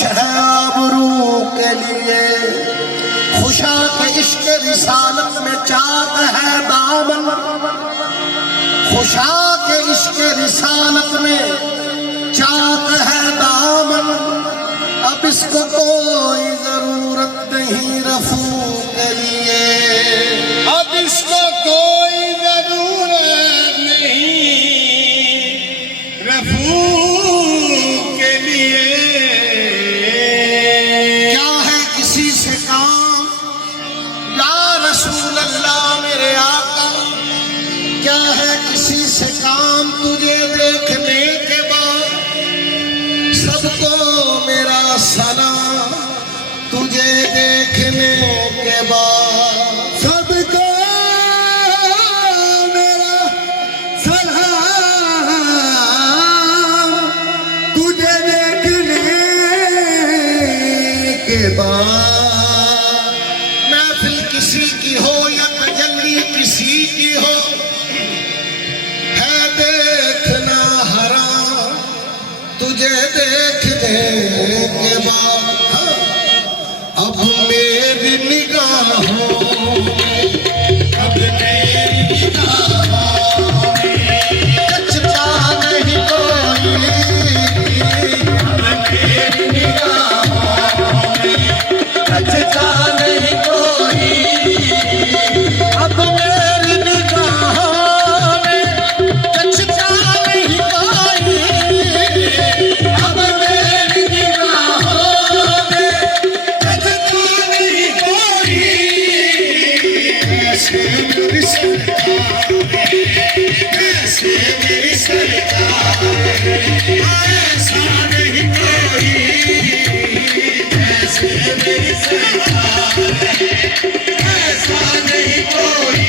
कुछ है आबरू के लिए, खुशा के इश्क रिसालत में चाक है दामन, खुशा के इश्क रिसालत में चाक है दामन। अब इसको कोई जरूरत नहीं रफू के लिए, अब इसको कोई जरूरत नहीं रफू के लिए। क्या है किसी से काम या रसूल अल्लाह मेरे आका, क्या है किसी से काम तुझे देखने के बाद, सबको मेरा सलाम तुझे देखने के बाद, सबको मेरा सलाम तुझे देखने के बाद। महफिल किसी की हो या तजल्ली किसी की हो, है देखना हराम तुझे देखने के बाद। अब मेरी निगाहों अब मेरी निगाहों में कचता नहीं कोई, अब मेरी निगाहों में कचता नहीं कोई, अब मेरी निगाहों में कचता नहीं कोई, अब मेरी निगाहों में कचता नहीं कोई। ऐसे मेरी सरकार है, ऐसे मेरी सरकार है, ऐसा नहीं कोई। ऐसे मेरी सरकार है, ऐसा नहीं कोई।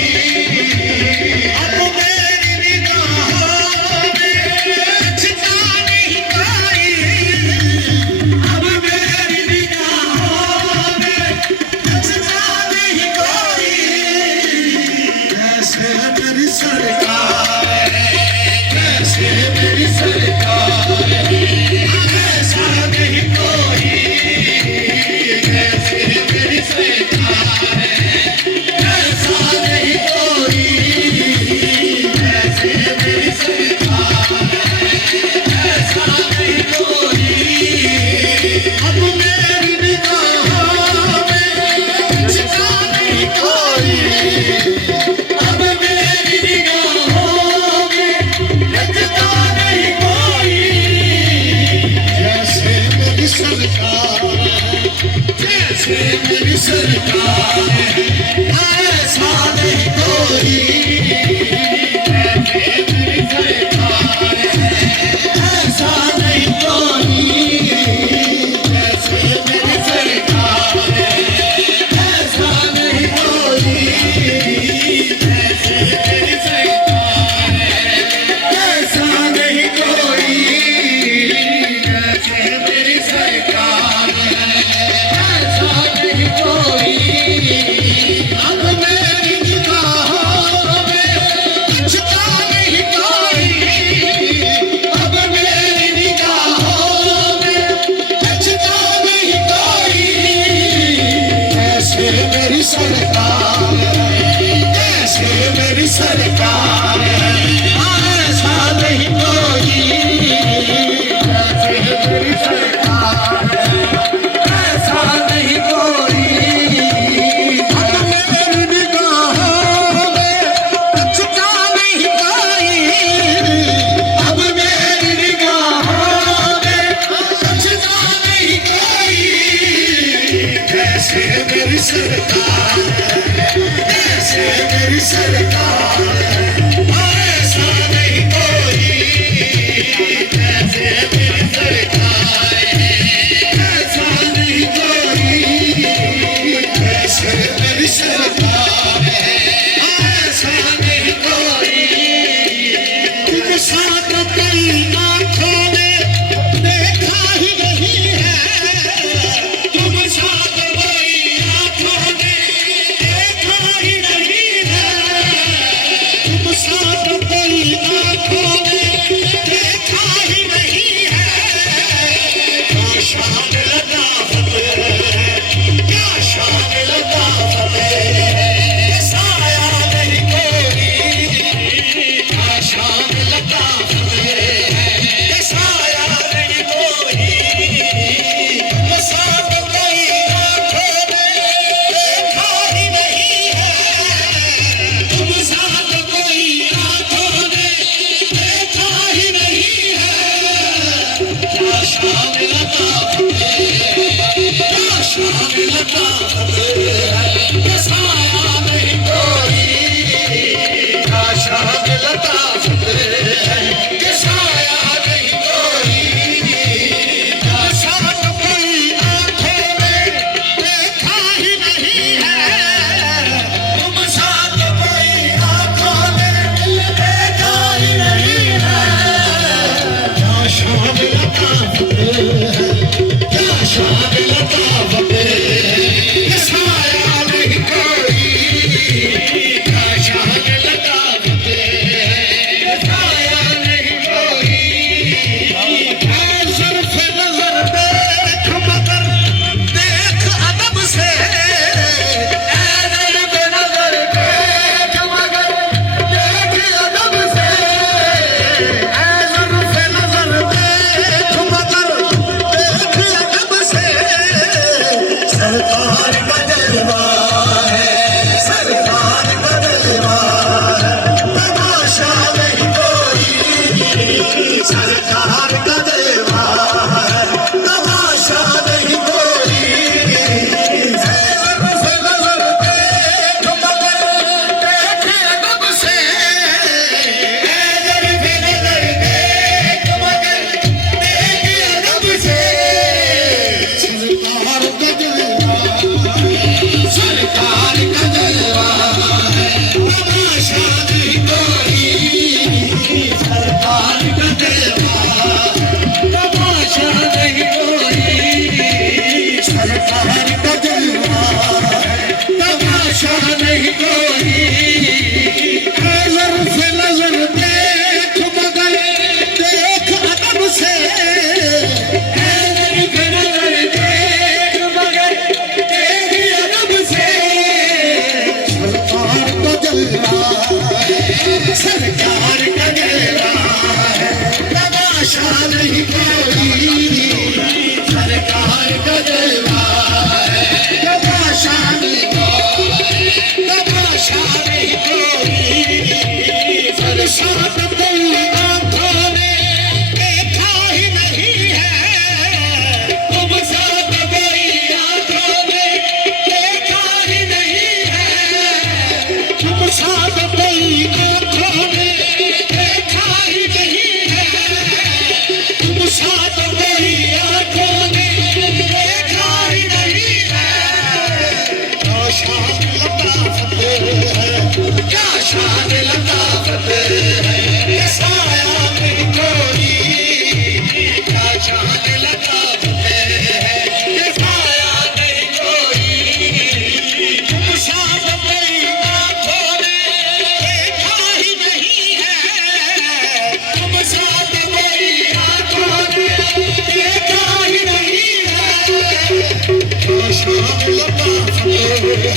अब मेरी निगाहों में कचता नहीं कोई, अब मेरी निगाहों में कचता नहीं कोई। ऐसे मेरी सरकार है, ऐसे मेरी सरकार है, ऐसा नहीं कोई। ऐसे मेरी सरकार है, ऐसा नहीं कोई। ऐसे मेरी सरकार है, ऐसा नहीं कोई। अब मेरी निगाहों में कचता नहीं कोई, अब मेरी निगाहों में कचता नहीं कोई। जैसे मेरी सरकार है, जैसे मेरी सरकार है, ऐसा नहीं कोई। जैसे मेरी सरकार है, ऐसा नहीं कोई। जैसे मेरी सरकार है, ऐसा नहीं कोई। जैसे मेरी सरकार है, ऐसा नहीं कोई। जैसे मेरी सरकार है, ऐसा नहीं कोई। अब मेरी निगाहों में कचता नहीं कोई, अब मेरी निगाहों में कचता नहीं कोई। ऐसे मेरी सरकार है, ऐसे मेरी सरकार है, ऐसा नहीं कोई। ऐसे मेरी सरकार है, ऐसा नहीं कोई। अब मेरी निगाहों में कचता नहीं कोई, अब मेरी निगाहों में कचता नहीं कोई। ऐसे मेरी सरकार है, ऐसे मेरी सरकार है, ऐसा नहीं कोई। ऐसे मेरी सरकार है, ऐसा नहीं कोई। ऐसे मेरी सरकार है, ऐसा नहीं कोई। तुझ सा तो कई आँखों ने देखा ही नहीं है, तुम सा तो कई आँखों ने देखा ही नहीं है।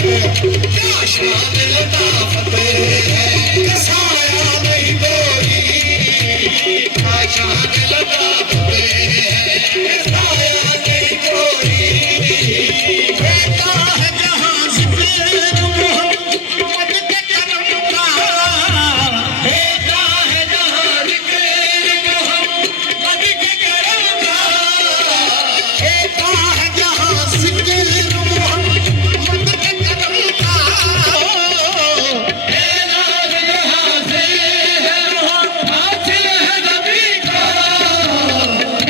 है, क्या शान लताफत है, साया नहीं कोई, क्या शान लताफत है, साया नहीं कोई, होता है जहाँ जिक्र मोहम्मद के करम का, होता है जहाँ जिक्र मोहम्मद के करम का, होता है जहाँ जिक्र मोहम्मद के करम का, एलान जहाँ से है वहाँ हासिल है नबी का,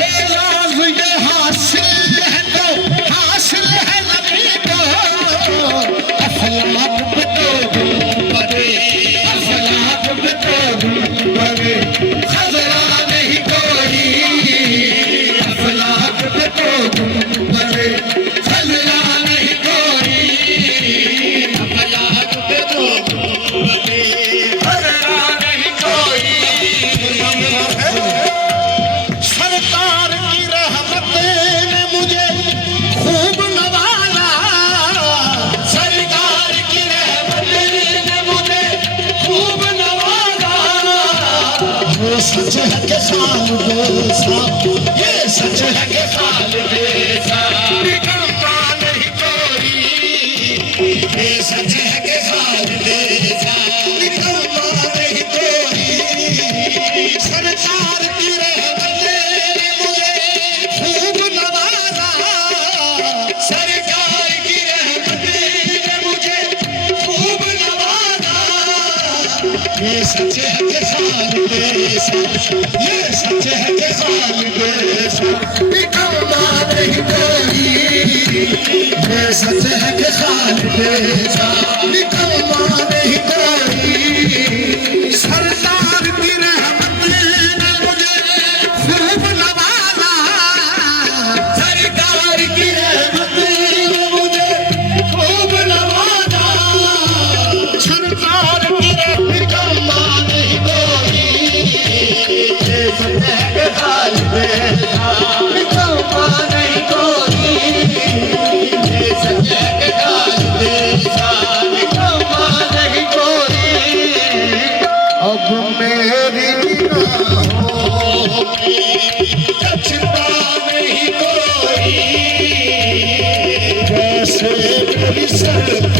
एलान ये हासिल है तो हासिल है नबी का, अफलाक पे तो गुंबदे, अफलाक पे तो गुंबदे, खजरा नहीं कोई, अफलाक पे तो गुंबदे, खजरा नहीं कोई, अफलाक पे तो गुंबदे, खजरा नहीं कोई। सरकार की रहमत ने मुझे खूब नवाजा, सरकार की रहमत ने मुझे खूब नवाजा, ये सच है कि साल बेसा, ये सच है कि साल बेसा, निकलता नहीं कोई, ये सच है कि साल बेसा, निकलता नहीं कोई, सरकार की रहमत ने मुझे खूब नवाजा, सरकार की रहमत ने मुझे खूब नवाजा, ये सच है कि साल बेसा, ये सच है कि साल बेसा, निकलता नहीं कोई, ये सच है कि साल बेसा, निकलता नहीं कोई, सरकार की रहमत ने मुझे खूब नवाजा, सरकार की रहमत ने मुझे खूब नवाजा, सरकार की रहमत निकलता नहीं कोई, ये सच है कि साल बेसा, निकलता नहीं कोई, ये सच है कि साल बेसा, निकलता नहीं कोई, अब मेरी निगाहों में जचता नहीं कोई, जैसे मेरी सरकार